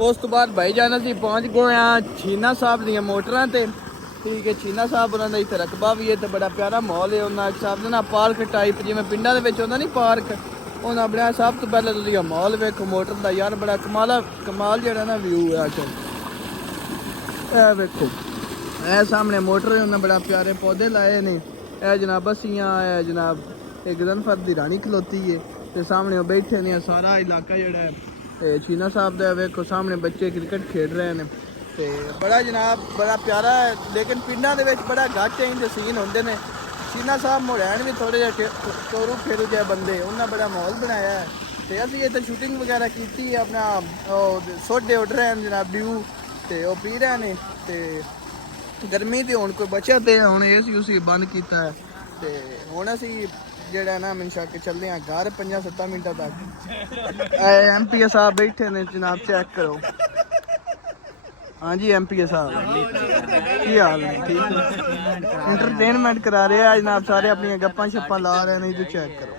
उस तो बाद भाईजान असीं पहुंच गए हाँ छीना साहब दियां मोटरां ते। ठीक है, छीना साहब उन्होंने इत्थे रकबा भी है तो बड़ा प्यारा माहौल है। उन्होंने एक साहब ना पार्क टाइप जिवें पिंडां दे विच होंदा नहीं पार्क, उन्होंने बनाया। सब तो पहले तुसीं माहौल वेखो मोटर दा यार, बड़ा कमाल जेहड़ा ना व्यू है। अच्छा ए वेखो, ए सामने मोटर है, उन्हें बड़ा प्यारे पौधे लाए ने। ए जनाब बसियां, ए जनाब एक गदनफर दी रानी खलोती है ते सामने बैठे ने। सारा इलाका जेहड़ा है छीना साहब दा वेखो, सामने बच्चे क्रिकेट खेड रहे हैं। ते बड़ा जनाब बड़ा प्यारा है, लेकिन पिंडां दे विच बड़ा घट इंज सीन होंदे ने। छीना साहब मुड़ैन भी थोड़े जे टोरू फेरू जे बंदे, उन्हें बड़ा माहौल बनाया है। ते असीं इत्थे शूटिंग वगैरह की है। अपना सोडे उड रहे हैं जनाब, ड्यू ते ओह पी रहे हैं। ते गर्मी ते हुण कोई बचत है, हुण एसी उसी बंद कीता है। ते हुण असीं जेड़ा ना मनशा के चलने हैं घर 5-7 मिनटां तक। MP साहब बैठे ने जनाब, चेक करो। हाँ जी MP साहब, की हाल है? ठीक है, इंटरटेनमेंट करा रहे हैं जनाब, सारे अपनी गप्पां शप्पां ला रहे हैं। नहीं तो चेक करो।